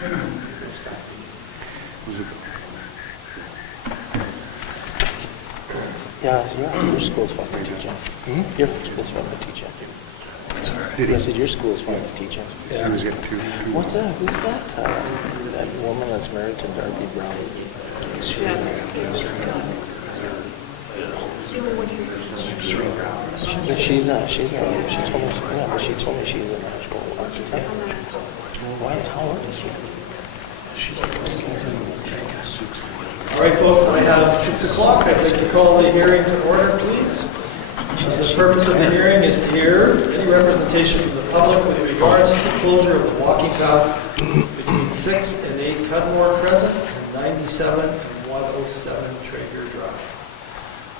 Yeah, your school's fun to teach in. Your school's fun to teach in. I said your school's fun to teach in. Yeah. He was getting two. What's that? Who's that? That woman that's married to Darby Brown. She, but she told me, yeah, but she told me she's an actual architect. Why? How old is she? All right, folks, I have 6 o'clock. I'd like to call the hearing to order, please. The purpose of the hearing is to hear any representation from the public with regards to the closure of the walking path between 6th and 8th Cudmore Crescent and 97 and 107 Traeger Drive.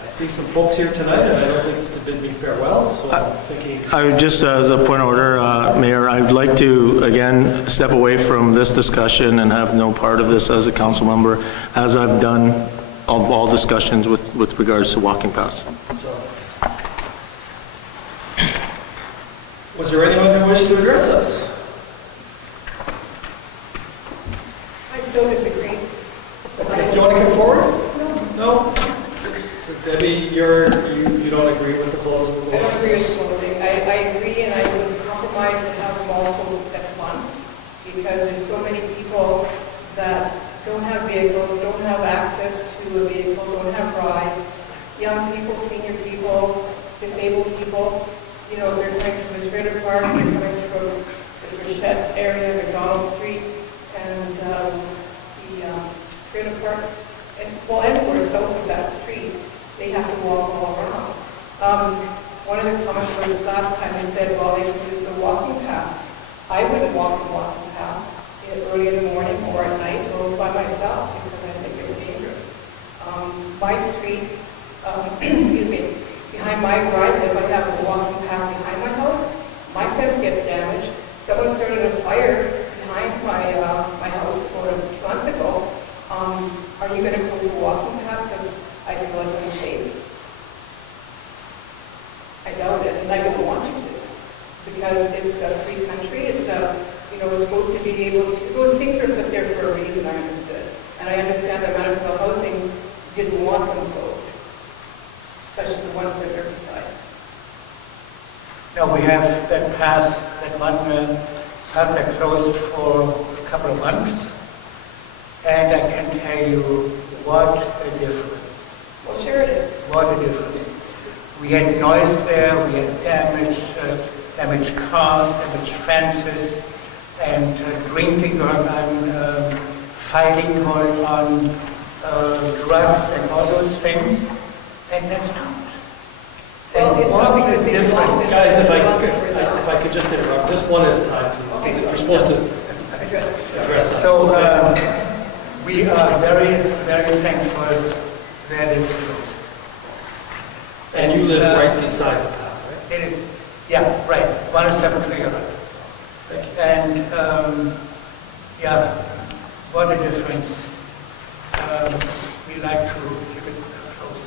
I see some folks here tonight, and I don't think it's to bid me farewell, so I'm thinking... I would just, as a point of order, Mayor, I'd like to, again, step away from this discussion and have no part of this as a council member, as I've done of all discussions with regards to walking paths. So, was there anyone who wished to address us? I still disagree. Okay, do you want to come forward? No? So Debbie, you don't agree with the closing of the I don't walking? agree with the closing. I agree, and I would compromise and have them all closed except one, because there's so many people that don't have vehicles, don't have access to a vehicle, don't have rides, young people, senior people, disabled people. You know, they're coming from the trailer park, they're coming from the Frechette area, McDonald Street, and the trailer parks, and well, anywhere south of that street, they have to walk all around. One of the comments was last time they said, well, they should use the walking path. I wouldn't walk the walking path early in the morning or at night or by myself because I think it's dangerous. My street, excuse me, behind my driveway, if I have a walking path behind my house, my fence gets damaged. Someone started a fire behind my house 4 months ago. Are you going to close the walking path because I feel it's unsafe? I doubt it, and I don't want you to, because it's a free country. It's it's supposed to be able to. Those things are put there for a reason. I understood, and I understand that Manitoba Housing didn't want them closed, especially the one for Riverside. No, we have that path, that one path that closed for a couple of months, and I can tell you what a difference. Well, sure it is. What a difference. We had noise there, we had damaged cars, damaged fences, and drinking going on, fighting going on, drugs and all those things, and that's not. Well, it's not because they belong to Guys, if I could just interrupt, just one at a time, please. Okay. We're supposed to address that. So we are very, very thankful that it's closed. And you live right beside the path, right? It is, yeah, right, 107 Traeger Drive. Thank you. And, yeah, what a difference. We like to keep it closed.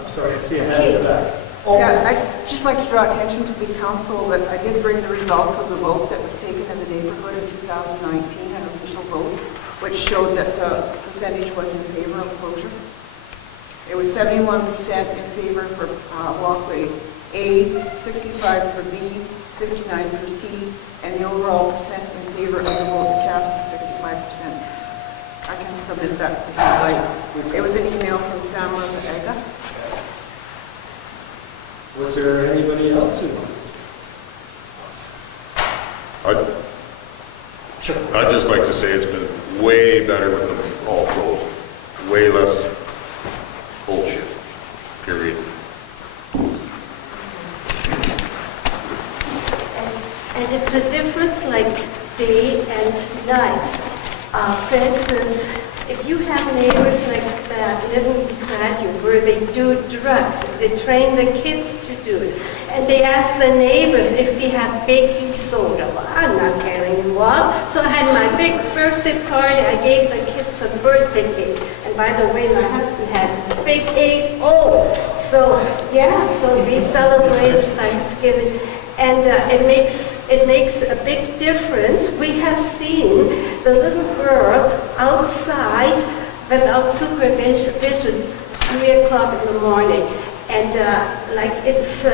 I'm sorry, I see a hand in the back. Yeah, I'd just like to draw attention to the council that I did bring the results of the vote that was taken in the neighborhood in 2019, an official vote, which showed that the percentage was in favor of closure. It was 71% in favor for walkway A, 65 for B, 59 for C, and the overall percent in favor of the votes cast was 65%. I can submit that if you'd like. It was an email from Sam Rosa Ega. Was there anybody else who wanted to speak? Sure. I'd just like to say it's been way better with them all closed. Way less bullshit, period. And it's a difference like day and night. For instance, if you have neighbors like that living beside you where they do drugs, they train the kids to do it, and they ask the neighbors if they have baking soda. Well, I'm not carrying involved. So I had my big birthday party. I gave the kids a birthday cake. And by the way, my husband had his big 8-0. So, yeah, so we celebrated Thanksgiving. And it makes a big difference. We have seen the little girl outside without supervision, 3 o'clock in the morning. And like it's,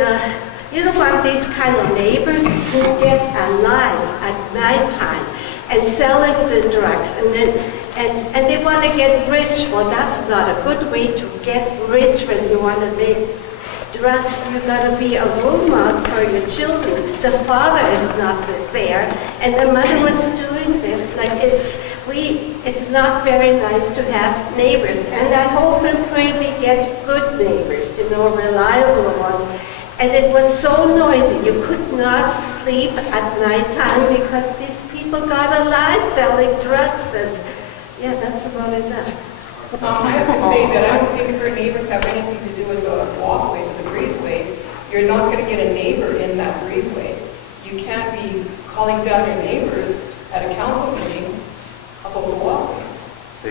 you don't want these kind of neighbors who get alive at nighttime and selling the drugs, and they want to get rich. Well, that's not a good way to get rich when you want to make drugs. You got to be a role model for your children. The father is not there, and the mother was doing this. Like it's not very nice to have neighbors. And I hope and pray we get good neighbors, reliable ones. And it was so noisy. You could not sleep at nighttime because these people got alive selling drugs. And yeah, that's about it now. I have to say that I don't think her neighbors have anything to do with the walkways or the breezeway. You're not going to get a neighbor in that breezeway. You can't be calling down your neighbors at a council meeting about the walkways.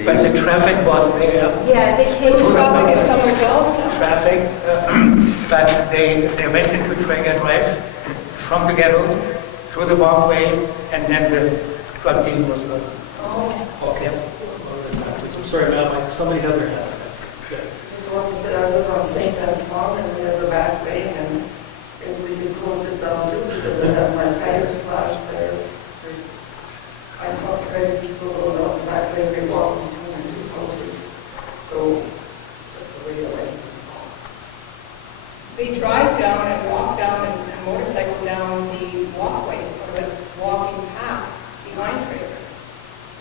But the traffic was there. Yeah, they came The traffic is somewhere else now. Traffic, but they went into Trigger Drive from the ghetto through the walkway, and then the drug deal was over. Okay. I'm sorry, ma'am, somebody had their hand. Just want to say I live on St. Antoine and we have a back way, and if we could close it down too, because I have my tires slashed there. I frustrated people going out the back way, they walk between the two houses. So it's just the way I like it. They drive down and walk down and motorcycle down the walkway or the walking path behind Traeger.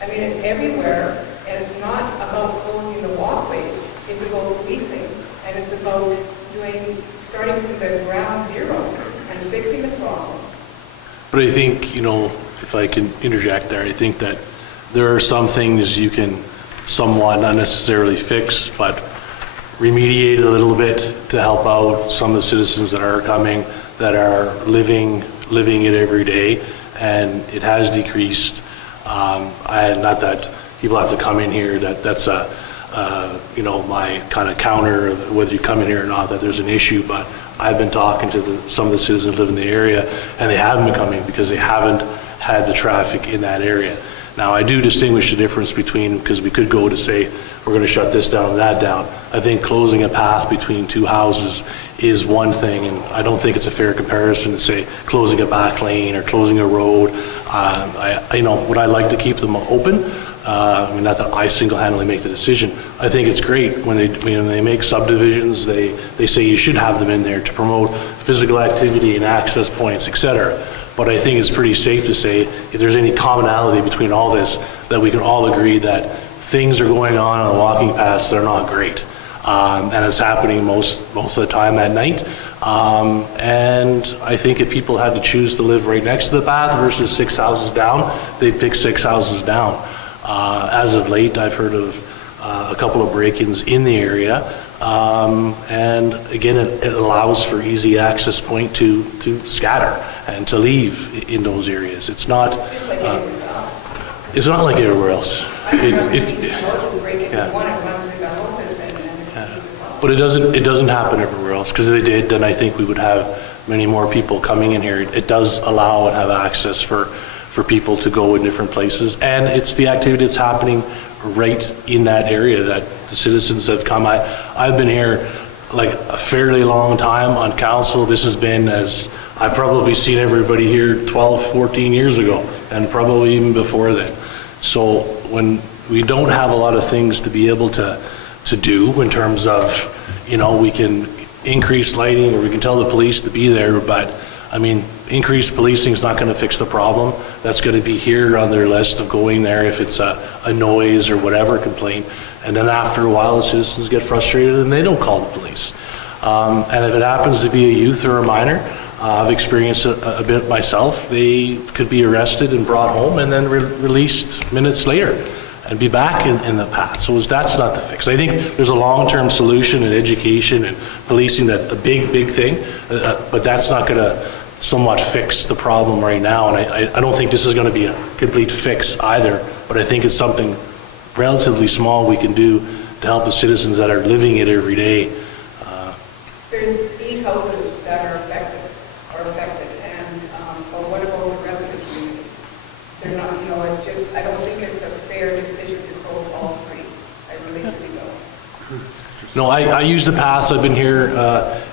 I mean, it's everywhere, and it's not about closing the walkways. It's about policing, and it's about starting from the ground zero and fixing the problem. But I think, if I can interject there, I think that there are some things you can somewhat, not necessarily fix, but remediate a little bit to help out some of the citizens that are coming, that are living it every day, and it has decreased. Not that people have to come in here, that's my kind of counter of whether you come in here or not, that there's an issue, but I've been talking to some of the citizens that live in the area, and they haven't been coming because they haven't had the traffic in that area. Now, I do distinguish the difference between, because we could go to say, we're going to shut this down and that down. I think closing a path between two houses is one thing, and I don't think it's a fair comparison to say closing a back lane or closing a road. Would I like to keep them open? Not that I single-handedly make the decision. I think it's great when they make subdivisions, they say you should have them in there to promote physical activity and access points, etc. But I think it's pretty safe to say if there's any commonality between all this, that we can all agree that things are going on the walking paths that are not great. And it's happening most of the time at night. And I think if people had to choose to live right next to the path versus 6 houses down, they'd pick 6 houses down. As of late, I've heard of a couple of break-ins in the area. And again, it allows for easy access point to scatter and to leave in those areas. It's not like everywhere else. But it doesn't happen everywhere else, because if it did, then I think we would have many more people coming in here. It does allow and have access for people to go in different places, and it's the activity that's happening right in that area that the citizens have come. I've been here like a fairly long time on council. This has been, as I've probably seen everybody here 12, 14 years ago, and probably even before then. So when we don't have a lot of things to be able to do in terms of, we can increase lighting or we can tell the police to be there, but increased policing is not going to fix the problem. That's going to be here on their list of going there if it's a noise or whatever complaint. And then after a while, the citizens get frustrated and they don't call the police. And if it happens to be a youth or a minor, I've experienced a bit myself. They could be arrested and brought home and then released minutes later and be back in the path. So that's not the fix. I think there's a long-term solution in education and policing, that a big thing, but that's not going to somewhat fix the problem right now. And I don't think this is going to be a complete fix either, but I think it's something relatively small we can do to help the citizens that are living it every day. There's 8 houses that are affected, and but what about the rest of the community? They're not you know, it's just, I don't think it's a fair decision to close all three. I really don't. No, I use the paths. I've been here,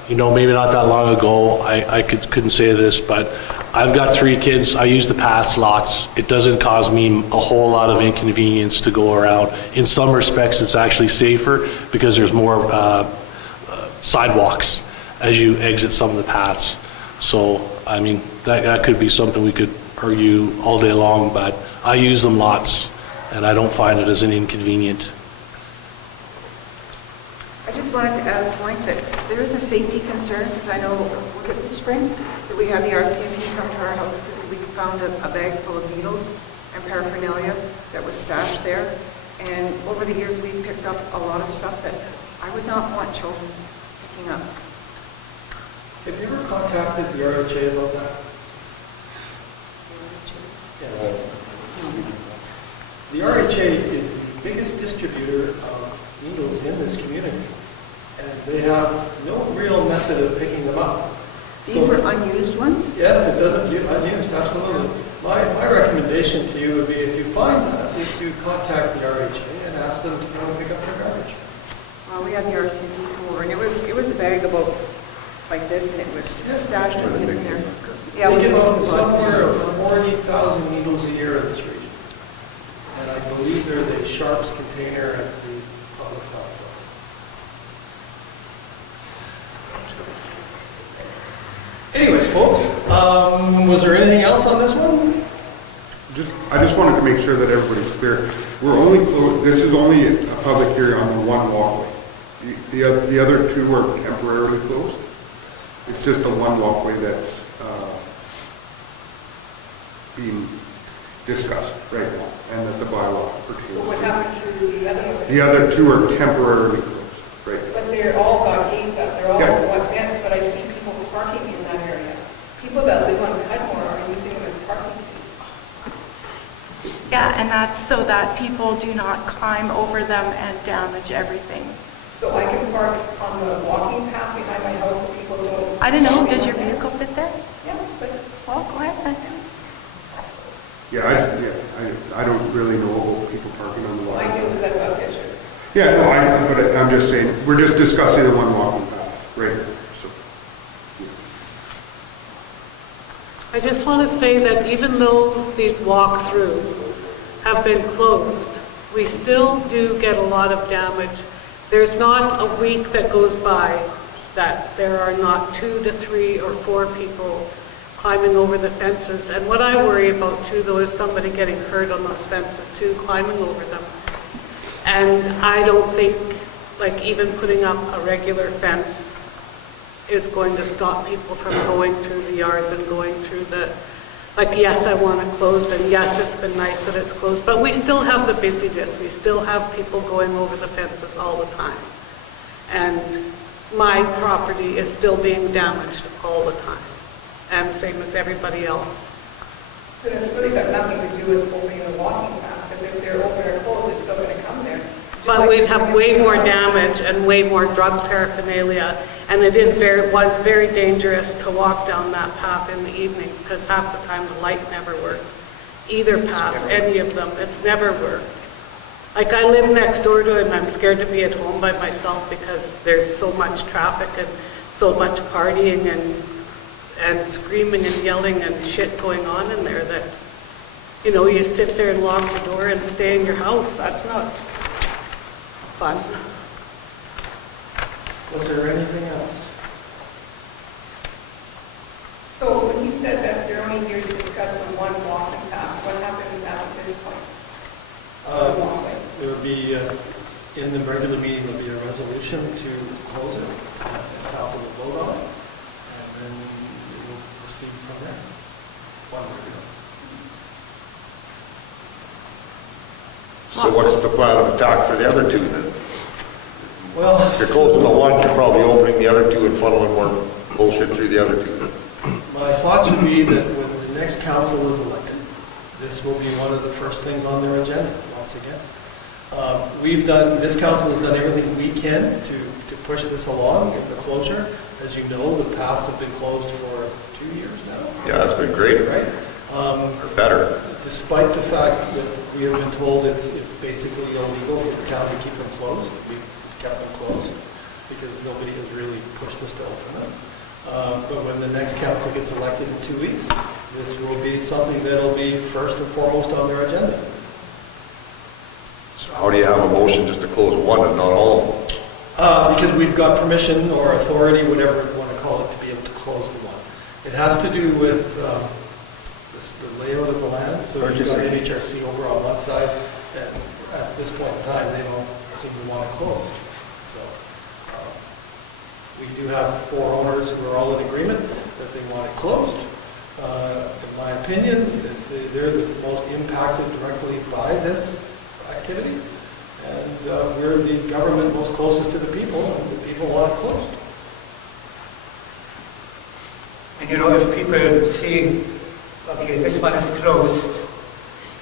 maybe not that long ago. I couldn't say this, but I've got 3 kids. I use the paths lots. It doesn't cause me a whole lot of inconvenience to go around. In some respects, it's actually safer because there's more sidewalks as you exit some of the paths. So, I mean, that could be something we could argue all day long, but I use them lots, and I don't find it as an inconvenient. I just wanted to add a point that there is a safety concern, because I know, was it this spring, that we had the RCMP come to our house because we found a bag full of needles and paraphernalia that was stashed there. And over the years, we picked up a lot of stuff that I would not want children picking up. Have you ever contacted the RHA about that? Yes. The RHA is the biggest distributor of needles in this community, and they have no real method of picking them up. These were unused ones? Yes, it doesn't be unused, absolutely. My recommendation to you would be, if you find that, is to contact the RHA and ask them to come and pick up your garbage. Well, we had the RCMP come over, and it was a bag about like this, and it was stashed in there. Yeah, They we give out can- somewhere of 40,000 needles a year in this region. And I believe there's a Sharps container at the public health. Anyways, folks, was there anything else on this one? I just wanted to make sure that everybody's clear. This is only a public hearing on the one walkway. The other 2 are temporarily closed. It's just the one walkway that's being discussed right now, and that the bylaw pertains. So what happened to the other one? The other 2 are temporarily closed, right? But they're all got gates up, they're all Yeah. one fence, but I see people parking in that area. People that live on Cudmore are using them as parking spaces. Yeah, and that's so that people do not climb over them and damage everything. So I can park on the walking path behind my house where people don't. I don't know, does your vehicle fit there? Yeah, but Well, go ahead then. Yeah, I don't really know about people parking on the walkway. I do because I've got pictures. Yeah, no, but I'm just saying, we're just discussing the one walking path, right? So, I just want to say that even though these walkthroughs have been closed, we still do get a lot of damage. There's not a week that goes by that there are not 2 to 3 or 4 people climbing over the fences. And what I worry about too, though, is somebody getting hurt on those fences too, climbing over them. And I don't think, like, even putting up a regular fence is going to stop people from going through the yards and going through the, like, yes, I want it closed, and yes, it's been nice that it's closed, but we still have the busyness. We still have people going over the fences all the time. And my property is still being damaged all the time, and same as everybody else. So it's really got nothing to do with opening the walking path, because if they're open or closed, they're still going to come there. Just But like we'd have way more damage and way more drug paraphernalia, and it was very dangerous to walk down that path in the evenings, because half the time the light never works. Either path, any of them, it's never worked. Like, I live next door to it, and I'm scared to be at home by myself because there's so much traffic and so much partying and screaming and yelling and shit going on in there that, you know, you sit there and lock the door and stay in your house. That's not fun. Was there anything else? So when you said that they're only here to discuss the one walking path, what happens after this point? The walkway. There would be, in the regular meeting, there'll be a resolution to close it, and council will vote on it, and then we will proceed from there. One way or so what's the plan of attack for the other 2 then? Well, If you're closing the one, you're probably opening the other 2 and funneling more bullshit through the other 2. my thoughts would be that when the next council is elected, this will be one of the first things on their agenda, once again. This council has done everything we can to push this along, get the closure. As you know, the paths have been closed for 2 years now. Yeah, that's been great. Right? Or better. despite the fact that we have been told it's basically illegal for the town to keep them closed, we've kept them closed because nobody has really pushed us to open them. But when the next council gets elected in 2 weeks, this will be something that'll be first and foremost on their agenda. So how do you have a motion just to close one and not all of them? Because we've got permission or authority, whatever you want to call it, to be able to close the one. It has to do with the layout of the land. So you've got NHRC over on one side, and at this point in time, they don't seem to want to close. So we do have 4 owners who are all in agreement that they want it closed. In my opinion, they're the most impacted directly by this activity. And we're the government most closest to the people, and the people want it closed. And you know, if people see, okay, this one is closed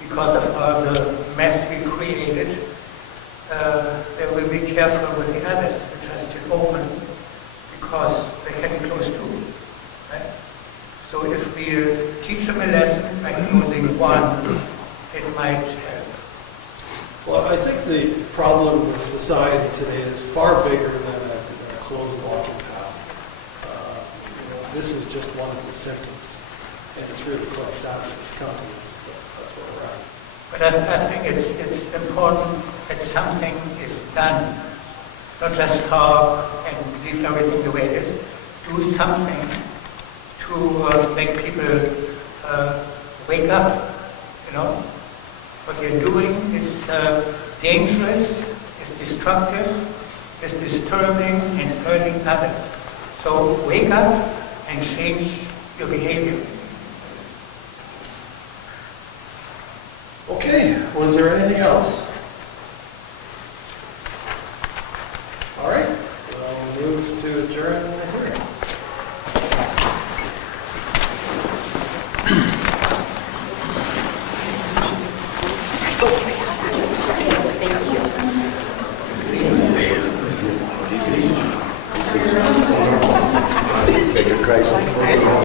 because of all the mess we created, they will be careful with the others, which are still open, because they can be closed too. Right? So if we teach them a lesson by closing one, it might help. Well, I think the problem with society today is far bigger than a closed walking path. This is just one of the symptoms, and it's really quite sad that it's come to this, but that's where we're at. But I think it's important that something is done, not just talk and leave everything the way it is. Do something to make people wake up, you know. What you're doing is dangerous, is destructive, is disturbing and hurting others. So wake up and change your behavior. Okay, was there anything else? All right, we'll move to adjourn the hearing. Crisis.